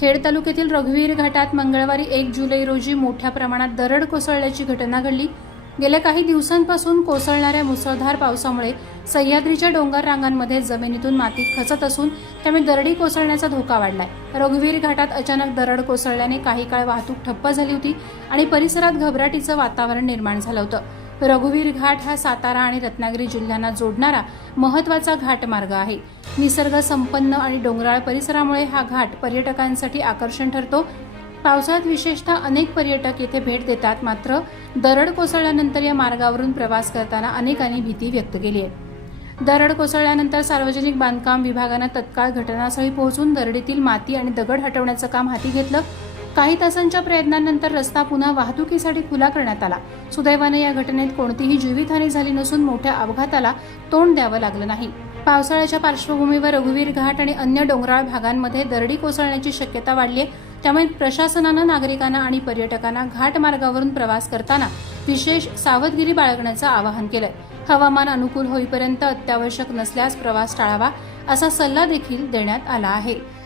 खेड तालुक्यातील रघुवीर घाटात मंगळवारी एक जुलै रोजी मोठ्या प्रमाणात दरड कोसळल्याची घटना घडली. गेल्या काही दिवसांपासून कोसळणाऱ्या मुसळधार पावसामुळे सह्याद्रीच्या डोंगर रांगांमध्ये जमिनीतून माती खचत असून त्यामुळे दरडी कोसळण्याचा धोका वाढलाय. रघुवीर घाटात अचानक दरड कोसळल्याने काही काळ वाहतूक ठप्प झाली होती आणि परिसरात घबराटीचं वातावरण निर्माण झालं होतं. रघुवीर घाट हा सातारा आणि रत्नागिरी जिल्ह्यांना जोडणारा महत्त्वाचा घाटमार्ग आहे. निसर्ग संपन्न आणि डोंगराळ परिसरामुळे हा घाट पर्यटकांसाठी आकर्षण ठरतो. पावसाळ्यात विशेषतः अनेक पर्यटक येथे भेट देतात. मात्र दरड कोसळल्यानंतर या मार्गावरून प्रवास करताना अनेकांनी भीती व्यक्त केली आहे. दरड कोसळल्यानंतर सार्वजनिक बांधकाम विभागानं तत्काळ घटनास्थळी पोहोचून दरडीतील माती आणि दगड हटवण्याचं काम हाती घेतलं. काही तासांच्या प्रयत्नांनंतर रस्ता पुन्हा वाहतुकीसाठी खुला करण्यात आला. सुदैवाने या घटनेत कोणतीही जीवितहानी झाली नसून मोठ्या अपघाताला तोंड द्यावं लागलं नाही. पावसाळ्याच्या पार्श्वभूमीवर रघुवीर घाट आणि अन्य डोंगराळ भागांमध्ये दरडी कोसळण्याची शक्यता वाढली आहे त्यामुळे प्रशासनानं नागरिकांना आणि पर्यटकांना घाट मार्गावरून प्रवास करताना विशेष सावधगिरी बाळगण्याचं आवाहन केलंय. हवामान अनुकूल होईपर्यंत अत्यावश्यक नसल्यास प्रवास टाळावा असा सल्ला देखील देण्यात आला आहे.